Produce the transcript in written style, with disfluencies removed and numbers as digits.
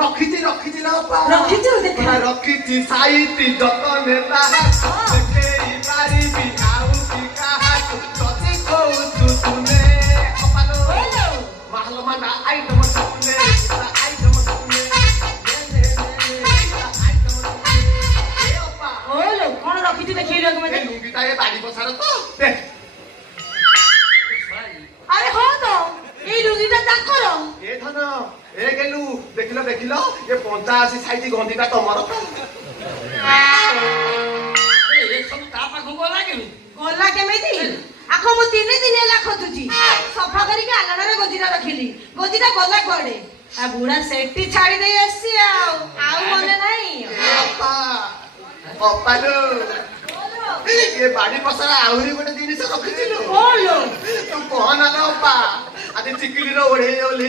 ରଖିଛି ରଖିଛି ନା ଅପା ରଖିଛୁ ଦେଖା ରଖିଛି ସାଇତି ଯତନେ ତାହାକୁ ଦେଖେଇ ପାରିବି ଆଉ କି କାହାକୁ ଯଦି କହୁଛୁ ତୁମେ ଅପାଲୋ ମାହଲ ମାନା ଆଇଟମ ତୁମେ ଆଇଟମ ତୁମେ ଏ ଅପା ଓଲୋ କଣ ରଖିଛୁ ଦେଖେଇଲୁ ଏ ମତେ ଲୁଙ୍ଗିଟା ଏ ବାଡ଼ି ପଛାର ତ ଦେଖ ଆରେ ହଁ ତ এই লুঙ্গিটা তাকর এ ধন এ গেলু দেখিলো দেখিলো এ 85 সাইজ গন্ডিটা তোমার তো এ সব তা পাখু গলা কেমিতি আখো মু 3 দিন ହେଲା ଖୋଜୁଛି ସଫା କରିକି ଆଲଣାରେ ଗଜିରା ରଖିଲି ଗଜିରା ଗଲା କୁଆଡେ ଆ ବୁଢା ସେଠି ଛାଡି ଦେଇ ଆସିଛି ଆଉ ମନେ ନାହିଁ ଅପା ଅପାଲୋ ଏ ବାଡ଼ି ପଛାର ଆହୁରି ଗୋଟେ ଜିନିଷ ରଖିଥିଲୁ ବୋଲୋ ତୁ କହନା ଲୋ ଅପା ଆଜି ଚିକିଲିର ଓଢେଇ